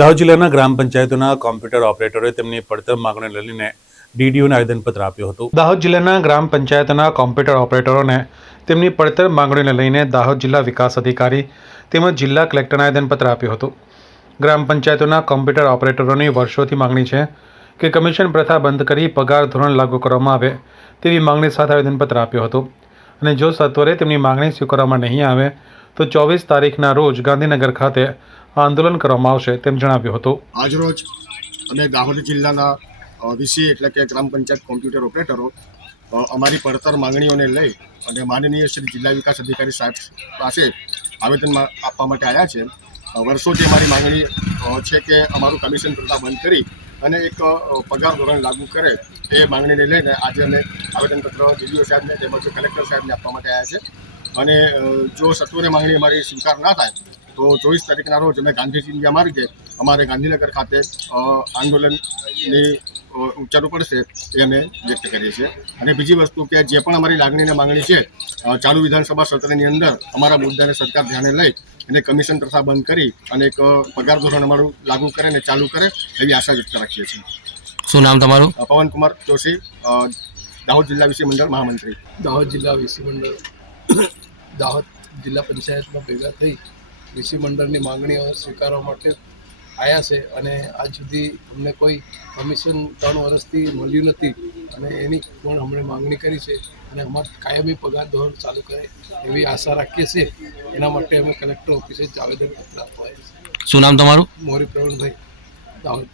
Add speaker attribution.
Speaker 1: દાહોદ જિલ્લાના ગ્રામ પંચાયતોના કોમ્પ્યુટર ઓપરેટરોએ તેમની પડતર માંગણીને લઈને ડીડીઓને આવેદનપત્ર આપ્યું હતું. દાહોદ જિલ્લાના ગ્રામ પંચાયતના કોમ્પ્યુટર ઓપરેટરોને તેમની પડતર માંગણીને લઈને દાહોદ જિલ્લા વિકાસ અધિકારી તેમજ જિલ્લા કલેક્ટરને આવેદનપત્ર આપ્યું હતું. ગ્રામ પંચાયતોના કોમ્પ્યુટર ઓપરેટરોની વર્ષોથી માંગણી છે કે કમિશન પ્રથા બંધ કરી પગાર ધોરણ લાગુ કરવામાં આવે તેવી માંગણી સાથે આવેદનપત્ર આપ્યું હતું. અને જો સત્વરે તેમની માંગણી સ્વીકારવામાં નહીં આવે તો ચોવીસ તારીખના રોજ ગાંધીનગર ખાતે આંદોલન કરવામાં આવશે તેમ જણાવ્યું હતું.
Speaker 2: આજરોજ અમે દાહોદ જિલ્લાના વીસી એટલે કે ગ્રામ પંચાયત કોમ્પ્યુટર ઓપરેટરો અમારી પડતર માંગણીઓને લઈ અને માનનીય શ્રી જિલ્લા વિકાસ અધિકારી સાહેબ પાસે આવેદન આપવા માટે આવ્યા છે. વર્ષોથી અમારી માંગણી છે કે અમારું કમિશન પ્રથા બંધ કરી અને એક પગાર ધોરણ લાગુ કરે એ માંગણીને લઈને આજે અમે આવેદનપત્ર ડીડીઓ સાહેબને તેમજ કલેક્ટર સાહેબને આપવા માટે આવ્યા છે. અને જો સત્વરે માંગણી અમારી સ્વીકાર ના થાય તો ચોવીસ તારીખના રોજ અમે ગાંધીજી ઇન્ડિયા માર્ગે અમારે ગાંધીનગર ખાતે આંદોલનની ઉચ્ચારવું પડશે એ અમે વ્યક્ત કરીએ છીએ. અને બીજી વસ્તુ કે જે પણ અમારી લાગણીને માંગણી છે ચાલુ વિધાનસભા સત્રની અંદર અમારા મુદ્દાને સરકાર ધ્યાને લઈ અને કમિશન પ્રથા બંધ કરી અને એક પગાર ધોરણ અમારું લાગુ કરે અને ચાલુ કરે એવી આશા વ્યક્ત રાખીએ છીએ.
Speaker 3: શું નામ તમારું?
Speaker 2: પવનકુમાર જોશી દાહોદ જિલ્લા વિષય મંડળ મહામંત્રી.
Speaker 4: દાહોદ જિલ્લા વિષય મંડળ. દાહોદ જિલ્લા પંચાયતમાં ભેગા થઈ વીસી મંડળની માંગણીઓ સ્વીકારવા માટે આવ્યા છે અને આજ સુધી અમને કોઈ કમિશન ત્રણ વર્ષથી મળ્યું નથી અને એની પણ અમને માંગણી કરી છે અને અમારે કાયમી પગાર ધોરણ ચાલુ કરે એવી આશા રાખીએ છીએ. એના માટે અમે કલેક્ટર ઓફિસે જ આવેદનપત્ર આપવા
Speaker 3: શું નામ તમારું?
Speaker 4: મોરી પ્રવીણભાઈ દાહોદ.